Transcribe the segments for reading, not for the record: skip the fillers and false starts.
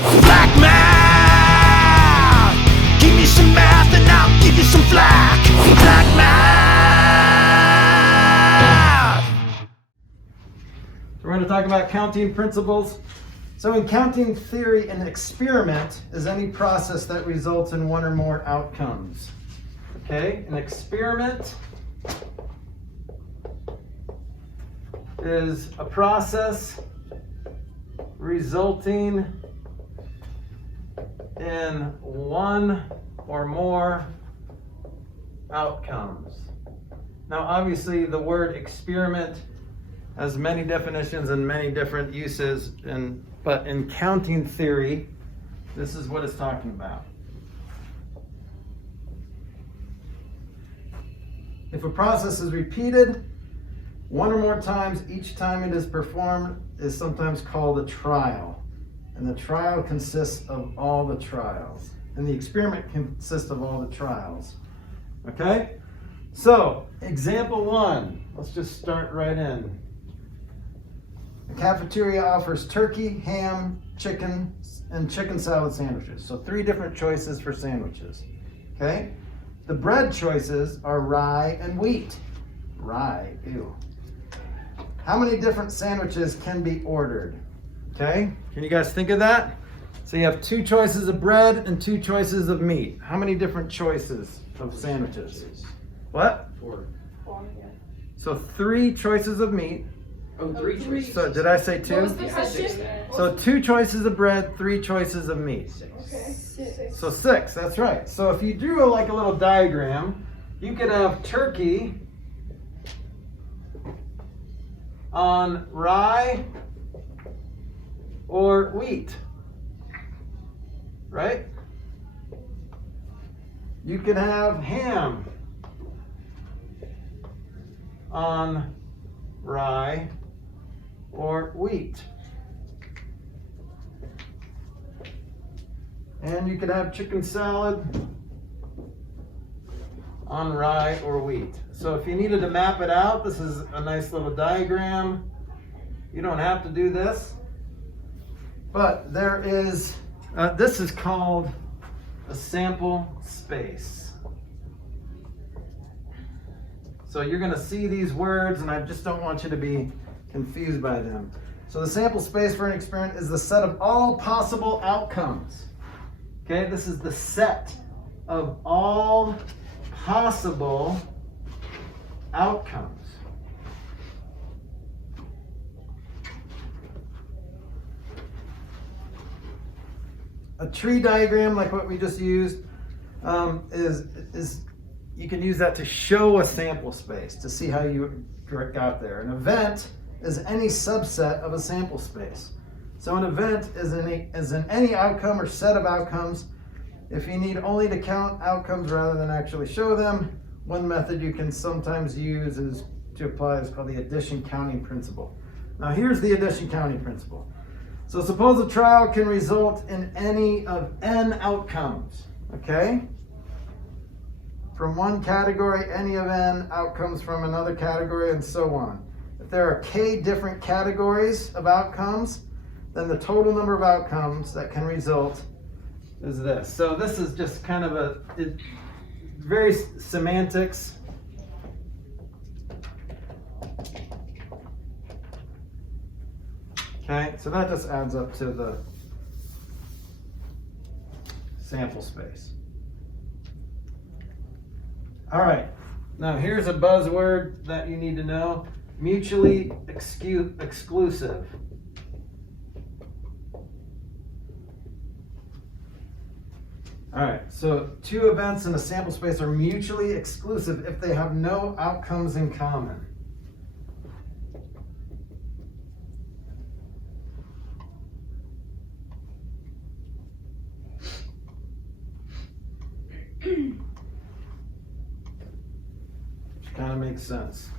Flack math! Give me some math and I'll give you some flack. Flack math! So we're going to talk about counting principles. So in counting theory, an experiment is any process that results in one or more outcomes. Okay, an experiment is a process resulting in one or more outcomes. Now, obviously, the word experiment has many definitions and many different uses, but in counting theory, this is what it's talking about. If a process is repeated one or more times, each time it is performed is sometimes called a trial. And the trial consists of all the trials. And the experiment consists of all the trials. Okay? So, example 1. Let's just start right in. The cafeteria offers turkey, ham, chicken, and chicken salad sandwiches. So 3 different choices for sandwiches. Okay? The bread choices are rye and wheat. Rye, ew. How many different sandwiches can be ordered? Okay, can you guys think of that? So you have 2 choices of bread and 2 choices of meat. How many different choices of sandwiches? What? 4. So 3 choices of meat. Oh, 3 choices. So did I say 2? What was the question? So 2 choices of bread, 3 choices of meat. Okay. 6. So 6, that's right. So if you drew like a little diagram, you could have turkey on rye or wheat, right? You could have ham on rye or wheat. And you could have chicken salad on rye or wheat. So if you needed to map it out, this is a nice little diagram. You don't have to do this. But there is, this is called a sample space. So you're going to see these words, and I just don't want you to be confused by them. So the sample space for an experiment is the set of all possible outcomes. Okay, this is the set of all possible outcomes. A tree diagram, like what we just used, is you can use that to show a sample space, to see how you got there. An event is any subset of a sample space. So an event is in any outcome or set of outcomes. If you need only to count outcomes rather than actually show them, one method you can sometimes use is called the addition counting principle. Now here's the addition counting principle. So suppose a trial can result in any of n outcomes, okay? From one category, any of n outcomes from another category, and so on. If there are k different categories of outcomes, then the total number of outcomes that can result is this. So this is just kind of very semantics. Okay, so that just adds up to the sample space. All right, now here's a buzzword that you need to know. Mutually exclusive. All right, so 2 events in a sample space are mutually exclusive if they have no outcomes in common. Which kind of makes sense.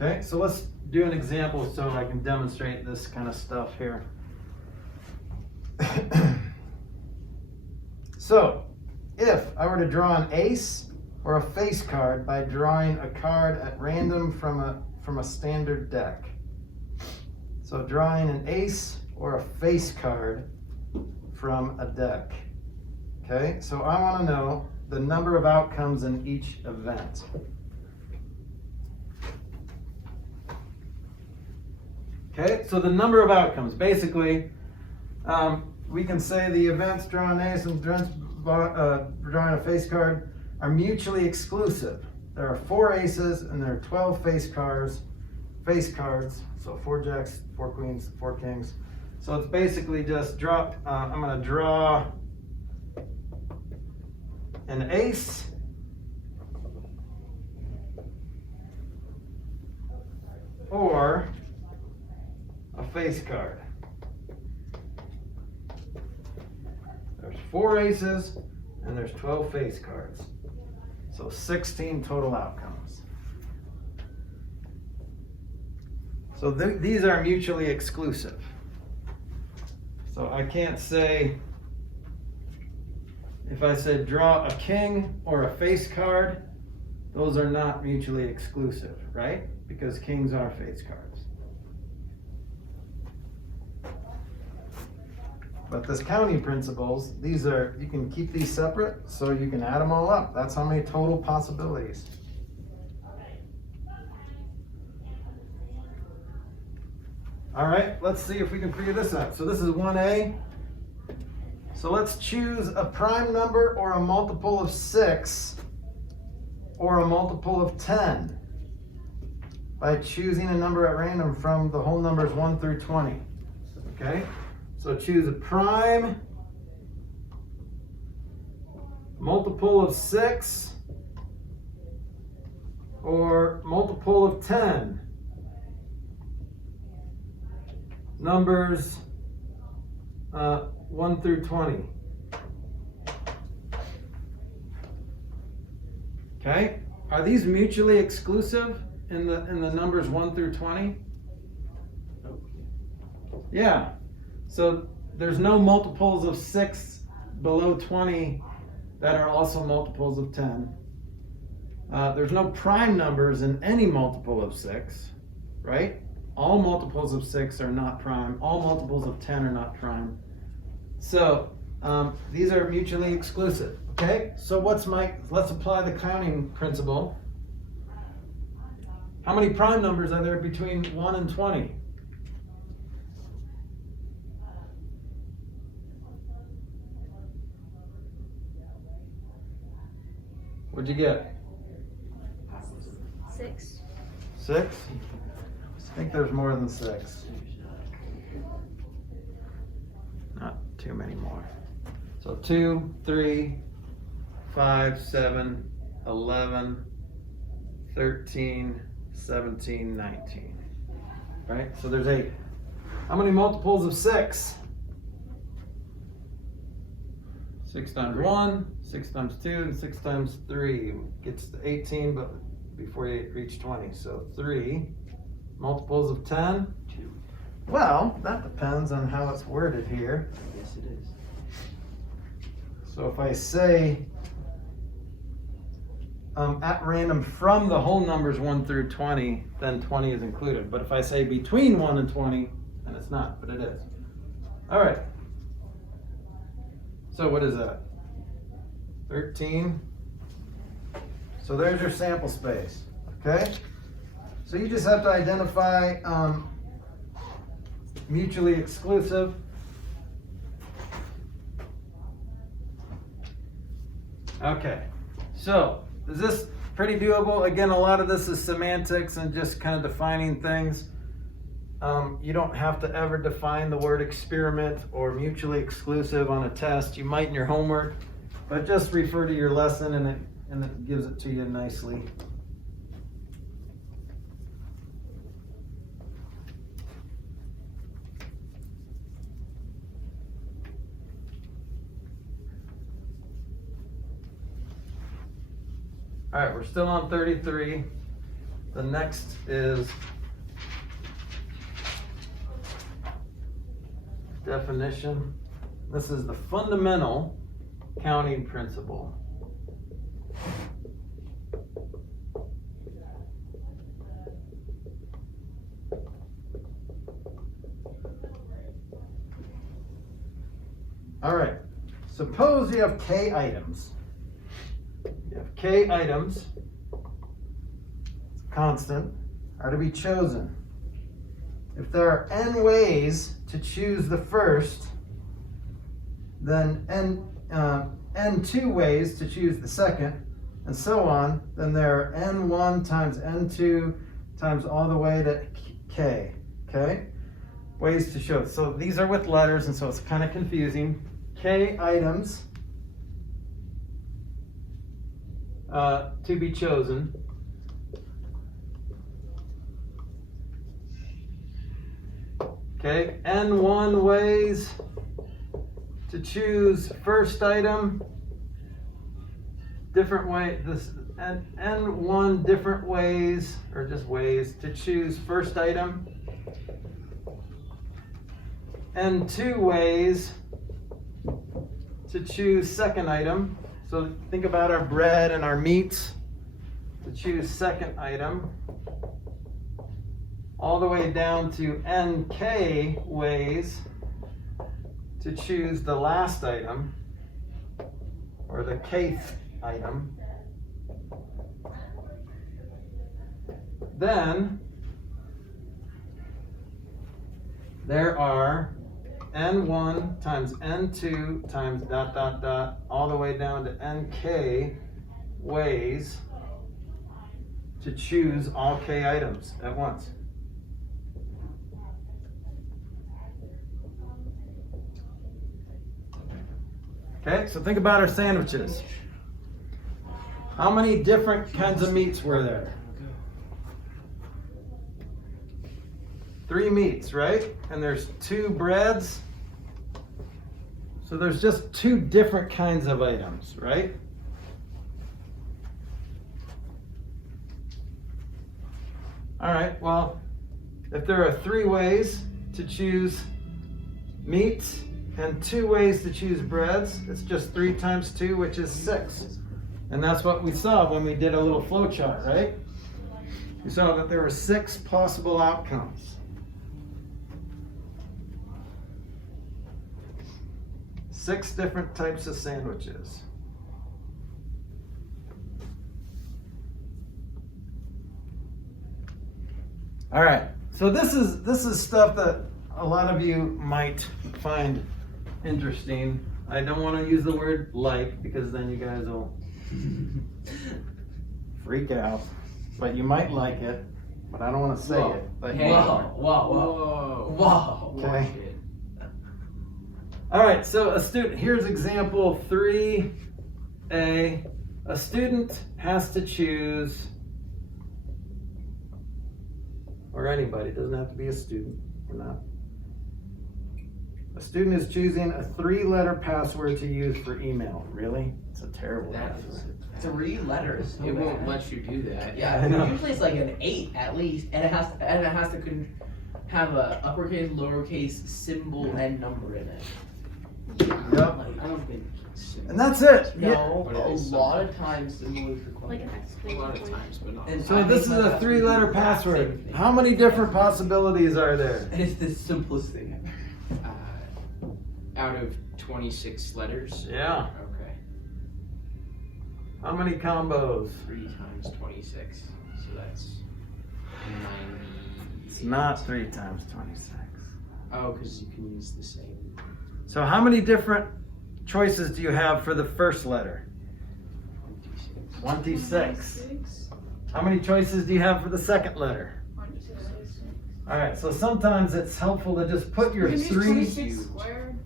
Okay, so let's do an example so I can demonstrate this kind of stuff here. So, if I were to draw an ace or a face card by drawing a card at random from from a standard deck. So drawing an ace or a face card from a deck. Okay, so I want to know the number of outcomes in each event. Okay, so the number of outcomes, basically, we can say the events drawing an ace and drawing a face card are mutually exclusive. There are 4 aces and there are 12 face cards, so 4 jacks, 4 queens, 4 kings. So it's basically just drop, I'm going to draw an ace, or a face card. There's 4 aces and there's 12 face cards. So 16 total outcomes. So these are mutually exclusive. So I can't say, if I said draw a king or a face card, those are not mutually exclusive, right? Because kings are face cards. But this counting principles, these are, you can keep these separate so you can add them all up. That's how many total possibilities. All right, let's see if we can figure this out. So this is 1A. So let's choose a prime number or a multiple of 6 or a multiple of 10 by choosing a number at random from the whole numbers 1 through 20. Okay? So choose a prime, multiple of 6, or multiple of 10. Numbers 1 through 20. Okay? Are these mutually exclusive in the numbers 1 through 20? Yeah. So there's no multiples of 6 below 20 that are also multiples of 10. There's no prime numbers in any multiple of 6, right? All multiples of 6 are not prime. All multiples of 10 are not prime. So these are mutually exclusive. Okay, so let's apply the counting principle. How many prime numbers are there between 1 and 20? What'd you get? 6. 6? I think there's more than 6. Not too many more. So 2, 3, 5, 7, 11, 13, 17, 19. Right? So there's 8. How many multiples of 6? 6 times 1, 6 times 2, and 6 times 3 gets to 18, but before you reach 20. So 3 multiples of 10. 2. Well, that depends on how it's worded here. Yes, it is. So if I say at random from the whole numbers 1 through 20, then 20 is included. But if I say between 1 and 20, then it's not, but it is. All right. So what is that? 13. So there's your sample space, okay? So you just have to identify mutually exclusive. Okay, so is this pretty doable? Again, a lot of this is semantics and just kind of defining things. You don't have to ever define the word experiment or mutually exclusive on a test. You might in your homework, but just refer to your lesson and it gives it to you nicely. All right, we're still on 33. The next is definition. This is the fundamental counting principle. All right. Suppose you have k items. You have k items, constant, are to be chosen. If there are n ways to choose the first, then n2 ways to choose the second, and so on, then there are n1 times n2 times all the way to k, okay? Ways to show it. So these are with letters, and so it's kind of confusing. K items to be chosen. Okay, n1 ways to choose first item. Different way, n1 different ways, or just ways to choose first item. N2 ways to choose second item. So think about our bread and our meats. To choose second item. All the way down to NK ways to choose the last item, or the kth item. Then there are n1 times n2 times ... all the way down to nk ways to choose all k items at once. Okay, so think about our sandwiches. How many different kinds of meats were there? 3 meats, right? And there's 2 breads. So there's just 2 different kinds of items, right? All right, well, if there are 3 ways to choose meats and 2 ways to choose breads, it's just 3 times 2, which is 6. And that's what we saw when we did a little flow chart, right? We saw that there were 6 possible outcomes. 6 different types of sandwiches. All right, so this is stuff that a lot of you might find interesting. I don't want to use the word like, because then you guys will freak out. But you might like it, but I don't want to say it. But Hey. you Whoa, are. whoa. Okay. All right, so a student, here's example 3A. A student has to choose, or anybody, it doesn't have to be a student or not. A student is choosing a 3-letter password to use for email. Really? It's a terrible password. 3 letters. It won't let you do that. Yeah, I know. usually it's like an 8 at least, and it has to have a uppercase, lowercase symbol and number in it. Yep. I don't think it's And that's it. No, But a it is lot of times symbol is Like required. an a exclamation lot of point. times, but not. And So I this make is my a password 3-letter do the exact password. same thing. How many different possibilities are there? And it's the simplest thing ever. Out of 26 letters. Yeah. Okay. How many combos? 3 times 26. So that's 90. It's not 3 times 26. Oh, because you can use the same. So how many different choices do you have for the first letter? 26. How many choices do you have for the second letter? All right, so sometimes it's helpful to just put your 3, 26 squared.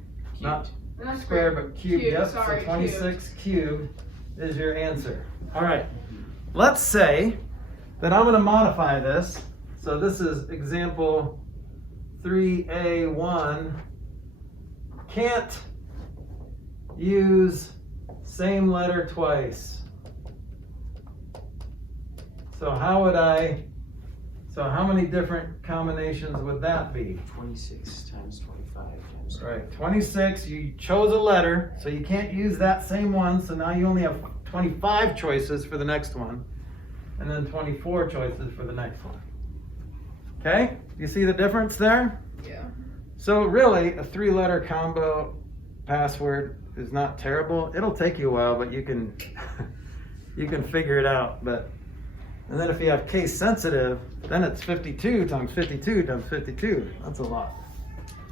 not Not square, but cubed. Yep, sorry, so 26 cubed is your answer. All right, let's say that I'm going to modify this. So this is example 3A1. Can't use same letter twice. So how many different combinations would that be? 26 times 25 times. Right, 26, you chose a letter, so you can't use that same one, so now you only have 25 choices for the next one, and then 24 choices for the next one. Okay, you see the difference there? Yeah. So really, a 3-letter combo password is not terrible. It'll take you a while, but you can you can figure it out. But and then if you have case sensitive, then it's 52 times 52 times 52. That's a lot.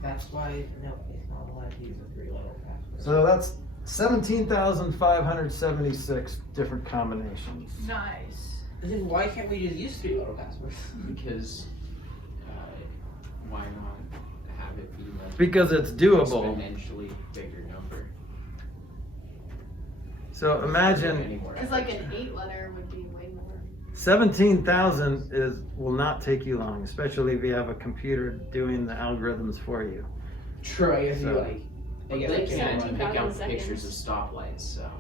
That's why no, it's not allowed to use a 3-letter password. So that's 17,576 different combinations. Nice. Then why can't we just use 3-letter passwords? Because why not have it be like Because it's doable. exponentially bigger number? So imagine Anywhere It's like an 8-letter would be way more. 17,000 will not take you long, especially if you have a computer doing the algorithms for you. True, I guess So- you like. I guess Like I can't. 17,000 pick out seconds. pictures of stoplights, so.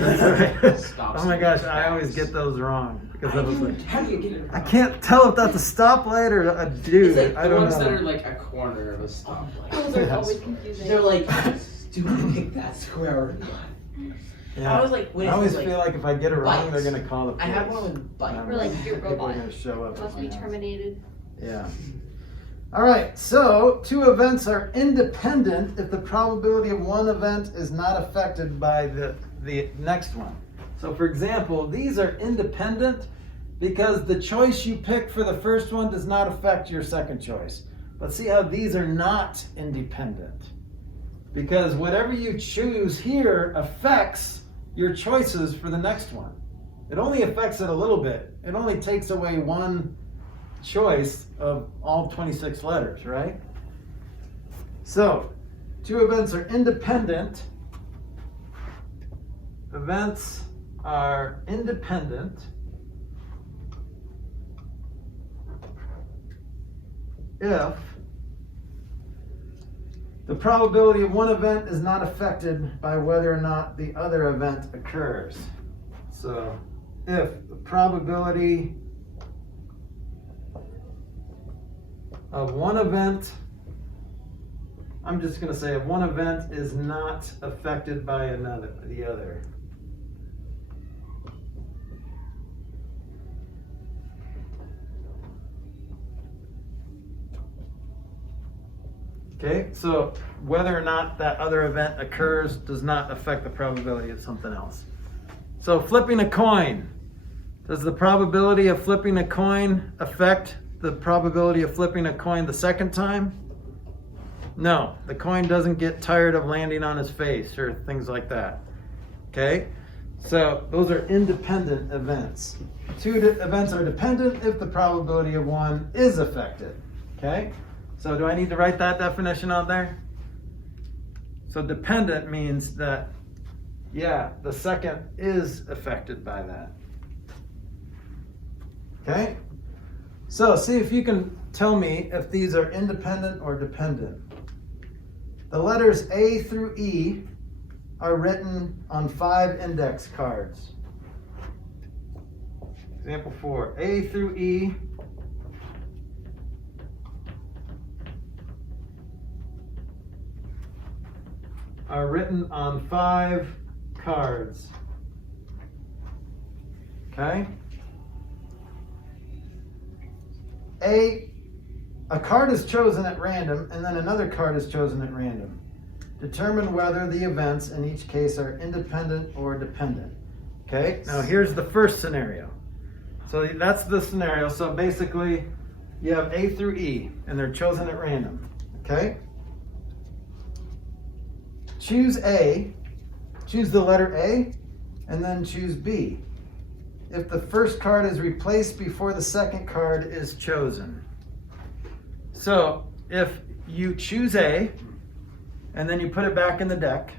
That's right. Stop Oh my signs, gosh, I always fast. get those wrong because I was like, How do you get it? I can't tell if that's a stoplight or a dude. It's like I the don't ones know. that are like a corner of a stoplight. Those are always confusing. They're like, do we pick that square or not? Yeah. I was like, when I it always says, feel like if I get it wrong, they're bikes. gonna call the I police. have one with bike. And Or like your people are robot. gonna show up. Must at be my house. terminated. Yeah. All right, so two events are independent if the probability of one event is not affected by the next one. So for example, these are independent because the choice you pick for the first one does not affect your second choice. But see how these are not independent? Because whatever you choose here affects your choices for the next one. It only affects it a little bit. It only takes away one choice of all 26 letters, right? So, two events are independent. Events are independent if the probability of one event is not affected by whether or not the other event occurs. So, if the probability of one event, I'm just going to say if one event is not affected by the other. Okay, so whether or not that other event occurs does not affect the probability of something else. So flipping a coin. Does the probability of flipping a coin affect the probability of flipping a coin the second time? No, the coin doesn't get tired of landing on his face or things like that. Okay, so those are independent events. Two events are dependent if the probability of one is affected. Okay, so do I need to write that definition out there? So dependent means that, yeah, the second is affected by that. Okay? So see if you can tell me if these are independent or dependent. The letters A through E are written on 5 index cards. Example 4, A through E are written on 5 cards. Okay? A card is chosen at random, and then another card is chosen at random. Determine whether the events in each case are independent or dependent. Okay, now here's the first scenario. So that's the scenario. So basically, you have A through E, and they're chosen at random. Okay? Choose A, choose the letter A, and then choose B. If the first card is replaced before the second card is chosen. So if you choose A, and then you put it back in the deck,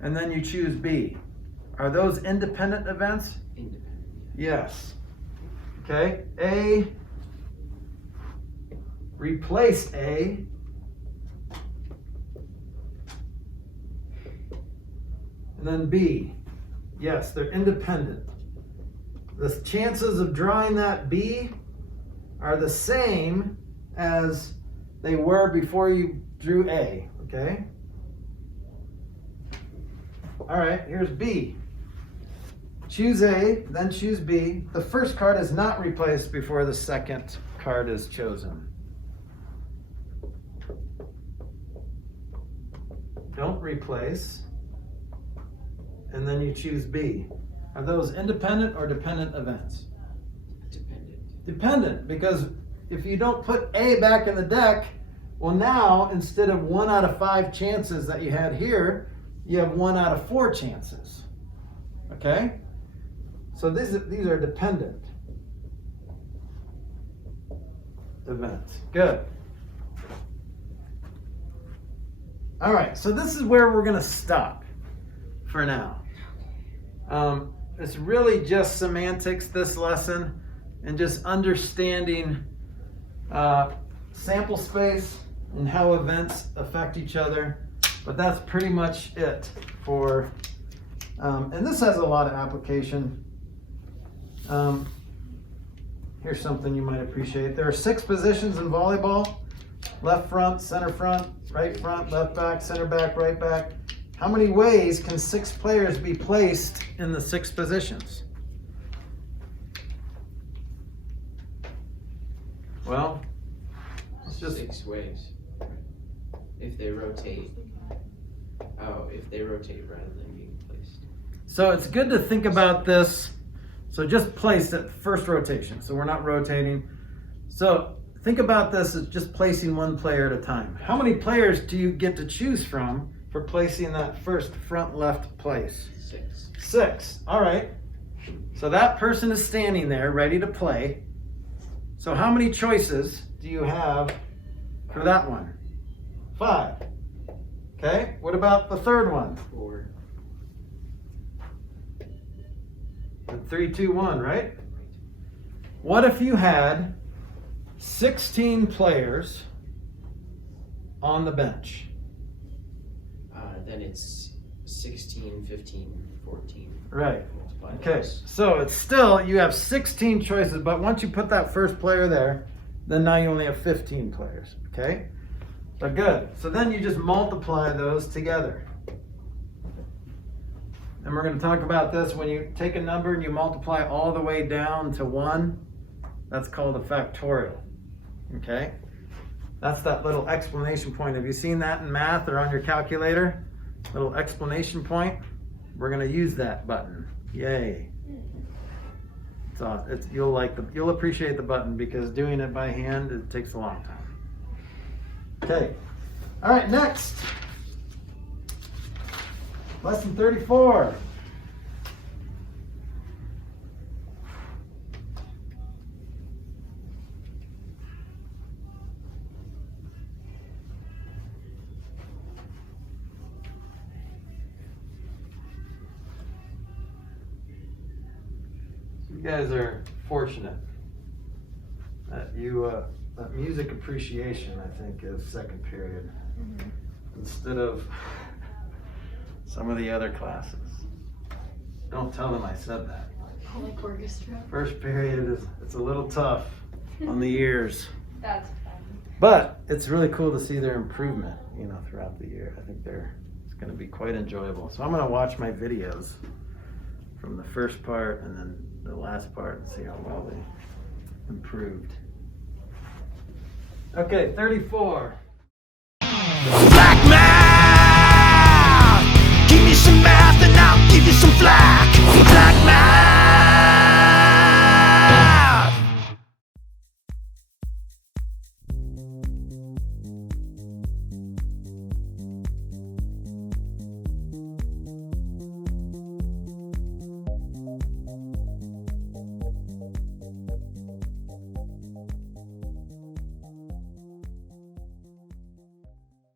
and then you choose B, are those independent events? Independent. Yes. Okay, A replaced A, and then B. Yes, they're independent. The chances of drawing that B are the same as they were before you drew A, okay? All right, here's B. Choose A, then choose B. The first card is not replaced before the second card is chosen. don't replace, and then you choose B. Are those independent or dependent events? Dependent. Dependent, because if you don't put A back in the deck, well now, instead of 1 out of 5 chances that you had here, you have 1 out of 4 chances. Okay? So these are dependent events. Good. All right, so this is where we're gonna stop for now. It's really just semantics, this lesson, and just understanding sample space and how events affect each other. But that's pretty much it for, and this has a lot of application. Here's something you might appreciate. There are 6 positions in volleyball: left front, center front, right front, left back, center back, right back. How many ways can 6 players be placed in the 6 positions? Well, it's just 6 ways. If they rotate. Oh, if they rotate rather than being placed. so it's good to think about this. So just place at first rotation. So we're not rotating. So think about this as just placing 1 player at a time. How many players do you get to choose from for placing that first front left place? 6. 6. All right. So that person is standing there ready to play. So how many choices do you have for that one? 5. Okay. What about the third one? 4. 3, 2, 1, right? What if you had 16 players on the bench? Then it's 16, 15, 14. Right. Multiply Okay, those. so it's still, you have 16 choices, but once you put that first player there, then now you only have 15 players, okay? So good. So then you just multiply those together. And we're going to talk about this. When you take a number and you multiply all the way down to 1, that's called a factorial, okay? That's that little explanation point. Have you seen that in math or on your calculator? Little explanation point. We're going to use that button. Yay. So you'll appreciate the button because doing it by hand, it takes a long time. Okay. All right, next. Lesson 34. You guys are fortunate that that music appreciation, I think, is second period instead of some of the other classes. Don't tell them I said that. Like orchestra. First period it's a little tough on the ears, That's fun. but it's really cool to see their improvement, throughout the year. I think it's going to be quite enjoyable. So I'm going to watch my videos from the first part and then the last part and see how well they improved. Okay, 34. Black math, give me some math and I'll give you some flack. Black math.